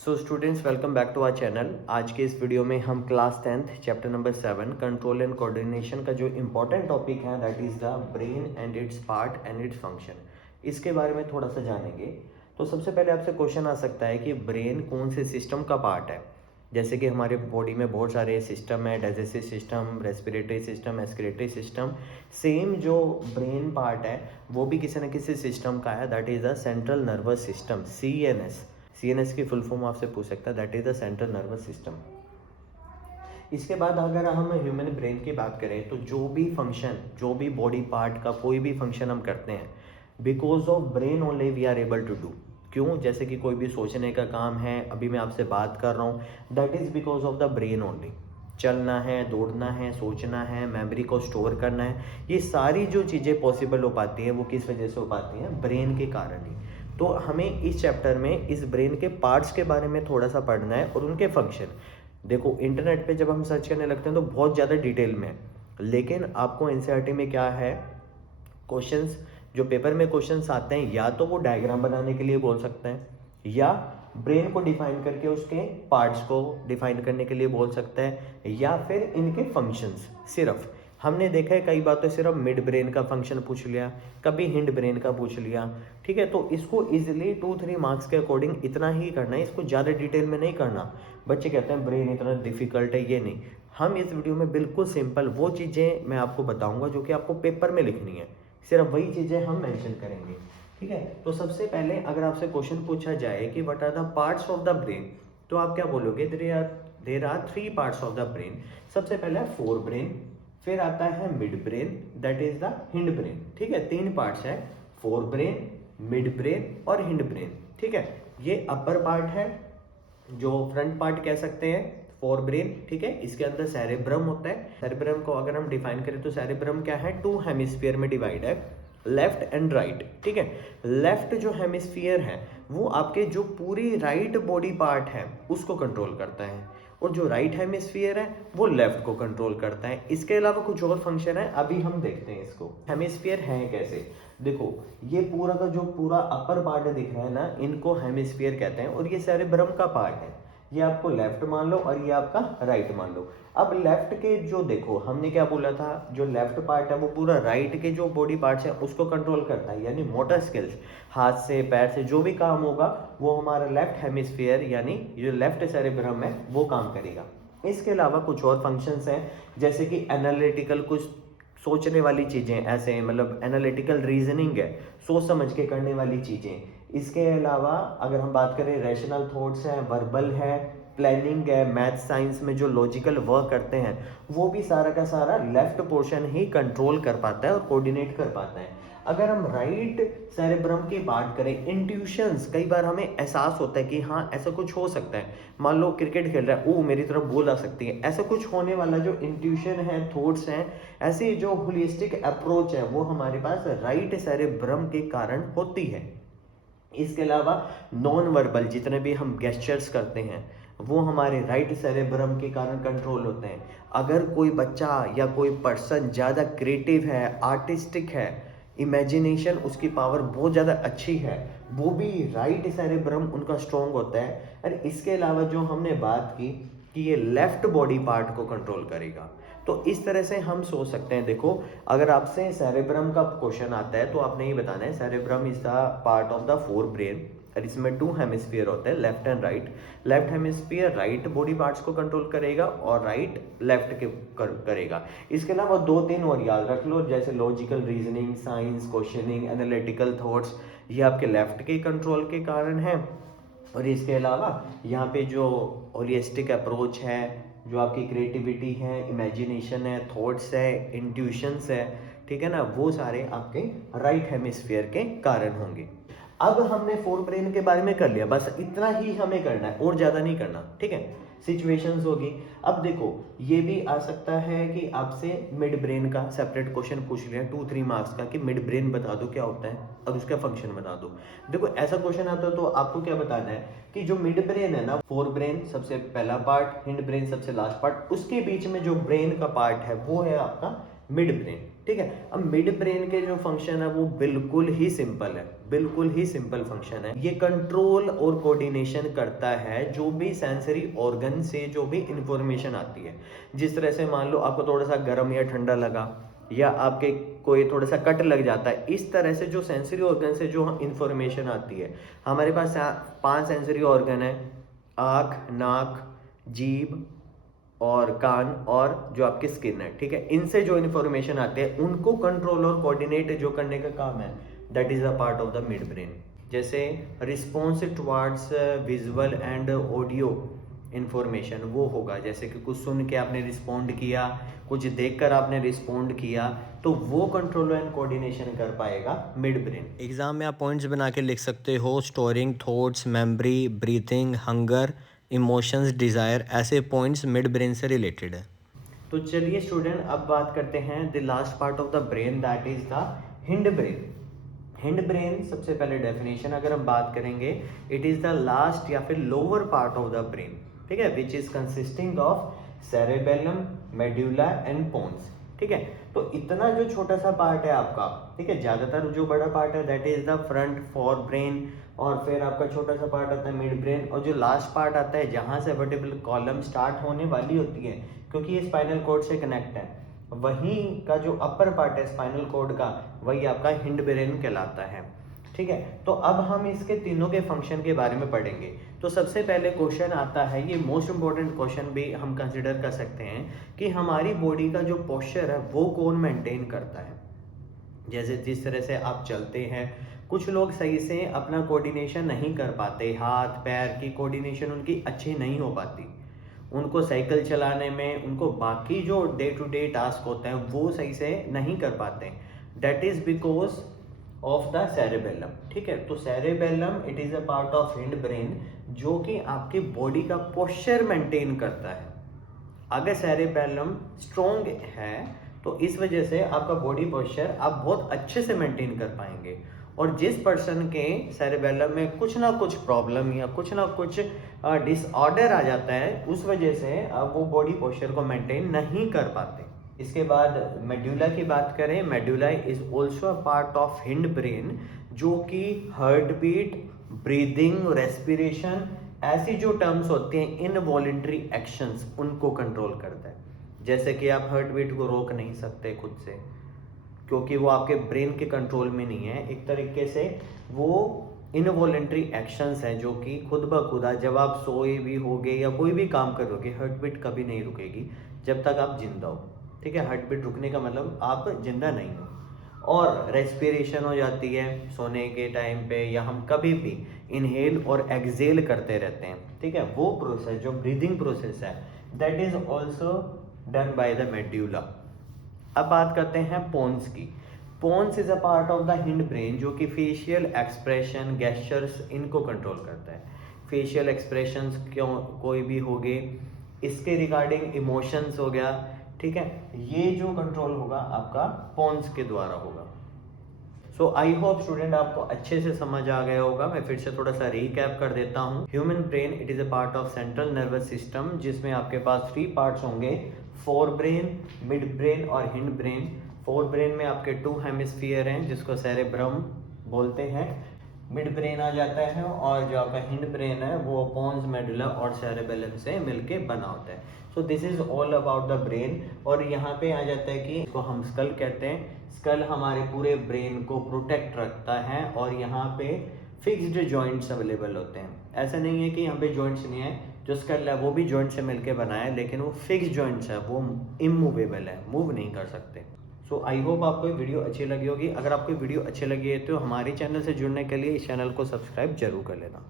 So students welcome back to our channel. आज के इस वीडियो में हम class 10th chapter number 7 control and coordination का जो इम्पोर्टेंट टॉपिक है that is the brain and its part and its function, इसके बारे में थोड़ा सा जानेंगे। तो सबसे पहले आपसे क्वेश्चन आ सकता है कि ब्रेन कौन से सिस्टम का पार्ट है। जैसे कि हमारे बॉडी में बहुत सारे सिस्टम है, digestive system, respiratory system, excretory system. Same जो ब्रेन पार्ट है वो भी किसी न किसी सिस्टम का है, that is the central nervous system, CNS की फुल फॉर्म आपसे पूछ सकता है, that is the central nervous system. इसके बाद अगर हम ह्यूमन ब्रेन की बात करें तो जो भी फंक्शन, जो भी बॉडी पार्ट का कोई भी फंक्शन हम करते हैं, because of brain only we are able to do. क्यों? जैसे कि कोई भी सोचने का काम है, अभी मैं आपसे बात कर रहा हूँ, that is because of the brain only. चलना है, दौड़ना है, सोचना है, मेमोरी को स्टोर करना है, ये सारी जो चीज़ें पॉसिबल हो पाती हैं वो किस वजह से हो पाती हैं? ब्रेन के कारण ही। तो हमें इस चैप्टर में इस ब्रेन के पार्ट्स के बारे में थोड़ा सा पढ़ना है और उनके फंक्शन। देखो इंटरनेट पे जब हम सर्च करने लगते हैं तो बहुत ज़्यादा डिटेल में है, लेकिन आपको एनसीईआरटी में क्या है, क्वेश्चंस जो पेपर में क्वेश्चंस आते हैं या तो वो डायग्राम बनाने के लिए बोल सकते हैं, या ब्रेन को डिफाइन करके उसके पार्ट्स को डिफाइन करने के लिए बोल सकता है, या फिर इनके फंक्शंस। सिर्फ हमने देखा है कई बार तो सिर्फ मिड ब्रेन का फंक्शन पूछ लिया, कभी हिंड ब्रेन का पूछ लिया। ठीक है, तो इसको इजीली 2-3 मार्क्स के अकॉर्डिंग इतना ही करना है, इसको ज़्यादा डिटेल में नहीं करना। बच्चे कहते हैं ब्रेन इतना डिफिकल्ट है, ये नहीं। हम इस वीडियो में बिल्कुल सिंपल वो चीज़ें मैं आपको बताऊंगा जो कि आपको पेपर में लिखनी है, सिर्फ वही चीज़ें हम मेंशन करेंगे। ठीक है, तो सबसे पहले अगर आपसे क्वेश्चन पूछा जाए कि what are the parts of the brain, तो आप क्या बोलोगे? There are 3 parts of the brain. सबसे पहले फोर ब्रेन, फिर आता है midbrain, that is the hindbrain. ठीक है, 3 पार्ट्स है, फोर ब्रेन, मिड ब्रेन और हिंड ब्रेन। ठीक है, ये अपर पार्ट है, जो फ्रंट पार्ट कह सकते हैं, फोर ब्रेन। ठीक है, इसके अंदर सेरेब्रम होता है। सेरेब्रम को अगर हम डिफाइन करें तो सेरेब्रम क्या है? 2 हेमिस्फीयर में डिवाइड है, लेफ्ट एंड राइट। ठीक है, लेफ्ट जो हेमिस्फीयर है वो आपके जो पूरी राइट बॉडी पार्ट है उसको कंट्रोल करता है, और जो राइट हेमिस्फीयर है वो लेफ्ट को कंट्रोल करता है। इसके अलावा कुछ और फंक्शन है, अभी हम देखते हैं इसको। हेमिस्फीयर है कैसे? देखो, ये पूरा का जो पूरा अपर पार्ट दिख रहा है ना, इनको हेमिस्फीयर कहते हैं, और ये सेरेब्रम का पार्ट है। ये आपको लेफ्ट मान लो और ये आपका राइट मान लो। अब लेफ्ट के जो, देखो हमने क्या बोला था, जो लेफ्ट पार्ट है वो पूरा राइट के जो बॉडी पार्ट्स है उसको कंट्रोल करता है, यानी मोटर स्किल्स, हाथ से पैर से जो भी काम होगा वो हमारा लेफ्ट हेमिस्फीयर यानी जो लेफ्ट सेरेब्रम है वो काम करेगा। इसके अलावा कुछ और फंक्शंस हैं, जैसे कि एनालिटिकल, कुछ सोचने वाली चीज़ें, ऐसे मतलब एनालिटिकल रीजनिंग है, सोच समझ के करने वाली चीज़ें। इसके अलावा अगर हम बात करें, रैशनल थॉट्स हैं, वर्बल है, प्लानिंग है, मैथ साइंस में जो लॉजिकल वर्क करते हैं वो भी सारा का सारा लेफ्ट पोर्शन ही कंट्रोल कर पाता है और कोऑर्डिनेट कर पाता है। अगर हम राइट सेरेब्रम की बात करें, इंट्यूशंस, कई बार हमें एहसास होता है कि हाँ ऐसा कुछ हो सकता है। मान लो क्रिकेट खेल रहा है, ओ मेरी तरफ बॉल आ सकती है, ऐसा कुछ होने वाला जो इंट्यूशन है, थॉट्स हैं, ऐसे जो होलिस्टिक अप्रोच है वो हमारे पास राइट सेरेब्रम के कारण होती है। इसके अलावा नॉन वर्बल जितने भी हम गेस्चर्स करते हैं वो हमारे राइट सेरेब्रम के कारण कंट्रोल होते हैं। अगर कोई बच्चा या कोई पर्सन ज़्यादा क्रिएटिव है, आर्टिस्टिक है, इमेजिनेशन उसकी पावर बहुत ज़्यादा अच्छी है, वो भी राइट सेरेब्रम उनका स्ट्रॉन्ग होता है। और इसके अलावा जो हमने बात की कि ये लेफ्ट बॉडी पार्ट को कंट्रोल करेगा, तो इस तरह से हम सोच सकते हैं। देखो, अगर आपसे सेरेब्रम का क्वेश्चन आता है तो आपने ये बताना है cerebrum is the part of the fore brain, और इसमें 2 हेमिस्फीयर होते हैं, left and right. Left hemisphere right body parts को कंट्रोल करेगा और राइट लेफ्ट के करेगा। इसके अलावा 2-3 और याद रख लो, जैसे logical reasoning, science, questioning, analytical thoughts, ये आपके लेफ्ट के कंट्रोल के कारण है। और इसके अलावा यहाँ पे जो होलिस्टिक अप्रोच है, जो आपकी क्रिएटिविटी है, इमेजिनेशन है, थॉट्स है, इंट्यूशंस है, ठीक है ना, वो सारे आपके राइट हेमिस्फीयर के कारण होंगे। अब हमने फोर ब्रेन के बारे में कर लिया, बस इतना ही हमें करना है और ज़्यादा नहीं करना। ठीक है, सिचुएशंस होगी। अब देखो, ये भी आ सकता है कि आपसे मिड ब्रेन का सेपरेट क्वेश्चन पूछ लिया 2-3 मार्क्स का कि मिड ब्रेन बता दो क्या होता है और उसका फंक्शन बता दो। देखो ऐसा क्वेश्चन आता है तो आपको क्या बताना है कि जो मिड ब्रेन है ना, फोर ब्रेन सबसे पहला पार्ट, हिंड ब्रेन सबसे लास्ट पार्ट, उसके बीच में जो ब्रेन का पार्ट है वो है आपका मिड ब्रेन। ठीक है। अब मिड ब्रेन के जो फंक्शन है वो बिल्कुल ही सिंपल है, बिल्कुल ही सिंपल फंक्शन है। ये कंट्रोल और कोऑर्डिनेशन करता है जो भी सेंसरी ऑर्गन से जो भी इंफॉर्मेशन आती है। जिस तरह से मान लो आपको थोड़ा सा गर्म या ठंडा लगा, या आपके कोई थोड़ा सा कट लग जाता है, इस तरह से जो सेंसरी ऑर्गन से जो इंफॉर्मेशन आती है, हमारे पास 5 सेंसरी ऑर्गन है, आँख, नाक, जीभ और कान और जो आपकी स्किन है, ठीक है। इनसे जो इन्फॉर्मेशन आते हैं उनको कंट्रोल और कोऑर्डिनेट जो करने का काम है, that is a part of the midbrain. जैसे response towards visual and audio information वो होगा, जैसे कि कुछ सुन के आपने रिस्पॉन्ड किया, कुछ देखकर आपने रिस्पॉन्ड किया, तो वो कंट्रोल एंड कोऑर्डिनेशन कर पाएगा मिड ब्रेन। एग्जाम में आप पॉइंट्स बना के लिख सकते हो, storing thoughts, memory, breathing, hunger, emotions, desire, ऐसे पॉइंट्स मिड ब्रेन से रिलेटेड है। तो चलिए स्टूडेंट, अब बात करते हैं the last part of the brain, that is the hind brain. Hind brain, सबसे पहले डेफिनेशन अगर हम बात करेंगे, इट इज द लास्ट या फिर lower part of the brain, ठीक है, which is consisting of cerebellum, medulla and pons, ठीक है। तो इतना जो छोटा सा पार्ट है आपका, ठीक है, ज्यादातर जो बड़ा पार्ट है that is the front fore brain, और फिर आपका छोटा सा पार्ट आता है मिड ब्रेन, और जो लास्ट पार्ट आता है जहां से वर्टिब्रल कॉलम स्टार्ट होने वाली होती है, क्योंकि ये स्पाइनल कॉर्ड से कनेक्ट है, वही का जो अपर पार्ट है स्पाइनल कॉर्ड का, वही आपका हिंड ब्रेन कहलाता है, ठीक है। तो अब हम इसके तीनों के फंक्शन के बारे में पढ़ेंगे। तो सबसे पहले क्वेश्चन आता है, ये मोस्ट इंपॉर्टेंट क्वेश्चन भी हम कंसिडर कर सकते हैं, कि हमारी बॉडी का जो पोस्चर है वो कौन मेंटेन करता है। जैसे जिस तरह से आप चलते हैं, कुछ लोग सही से अपना कोऑर्डिनेशन नहीं कर पाते, हाथ पैर की कोऑर्डिनेशन उनकी अच्छी नहीं हो पाती, उनको साइकिल चलाने में, उनको बाकी जो डे टू डे टास्क होते हैं वो सही से नहीं कर पाते। That is because of the cerebellum, ठीक है। तो cerebellum it is a part of hind brain जो कि आपकी बॉडी का पोस्चर मेंटेन करता है। अगर सेरेबेलम स्ट्रॉन्ग है तो इस वजह से आपका बॉडी पोस्चर आप बहुत अच्छे से मेंटेन कर पाएंगे, और जिस पर्सन के सेरेबेलम में कुछ ना कुछ प्रॉब्लम या कुछ ना कुछ डिसऑर्डर आ जाता है, उस वजह से वो बॉडी पोस्चर को मेंटेन नहीं कर पाते। इसके बाद मेडुला की बात करें, medulla is also a part of hind brain जो कि हार्ट बीट, ब्रीदिंग, रेस्पिरेशन, ऐसी जो टर्म्स होती हैं इनवॉलेंटरी एक्शंस, उनको कंट्रोल करता है। जैसे कि आप हार्ट बीट को रोक नहीं सकते खुद से, क्योंकि वो आपके ब्रेन के कंट्रोल में नहीं है। एक तरीके से वो इनवॉलेंटरी एक्शंस हैं जो कि खुद ब खुदा, जब आप सोए भी होगे या कोई भी काम करोगे, हार्ट बीट कभी नहीं रुकेगी जब तक आप जिंदा हो, ठीक है। हार्ट बीट रुकने का मतलब आप जिंदा नहीं हो। और रेस्पिरेशन हो जाती है सोने के टाइम पे, या हम कभी भी इनहेल और एक्सेल करते रहते हैं, ठीक है। वो प्रोसेस जो ब्रीदिंग प्रोसेस है, that is also done by the medulla. अब बात करते हैं पोन्स की। Pons is a part of the hindbrain जो कि फेशियल एक्सप्रेशन, गेस्चर्स, इनको कंट्रोल करता है। फेशियल एक्सप्रेशंस क्यों कोई भी हो गए, इसके रिगार्डिंग इमोशंस हो गया, ठीक है, ये जो कंट्रोल होगा आपका पोन्स के द्वारा होगा। सो आई होप स्टूडेंट आपको अच्छे से समझ आ गया होगा। मैं फिर से थोड़ा सा रिकैप कर देता हूँ। Human brain it is a part of central nervous system, जिसमें आपके पास 3 पार्ट्स होंगे, फोर ब्रेन, मिड ब्रेन और हिंड ब्रेन। फोर ब्रेन में आपके 2 हेमिस्फीयर हैं जिसको सेरेब्रम बोलते हैं। मिड ब्रेन आ जाता है, और जो आपका हिंड ब्रेन है वो पोन्स, मेडुला और सेरेबेलम से मिलके बना होता है। So this is all about the brain. और यहाँ पे आ जाता है कि इसको हम स्कल कहते हैं। स्कल हमारे पूरे ब्रेन को प्रोटेक्ट रखता है, और यहाँ पे फिक्स्ड जॉइंट्स अवेलेबल होते हैं। ऐसा नहीं है कि यहाँ पे जॉइंट्स नहीं है, जो स्कल है वो भी जॉइंट से मिलके बना है, लेकिन वो फिक्स्ड जॉइंट्स है, वो इमूवेबल है, मूव नहीं कर सकते। सो आई होप आपको ये वीडियो अच्छी लगी होगी। अगर आपको वीडियो अच्छी लगी है तो हमारे चैनल से जुड़ने के लिए इस चैनल को सब्सक्राइब जरूर कर लेना।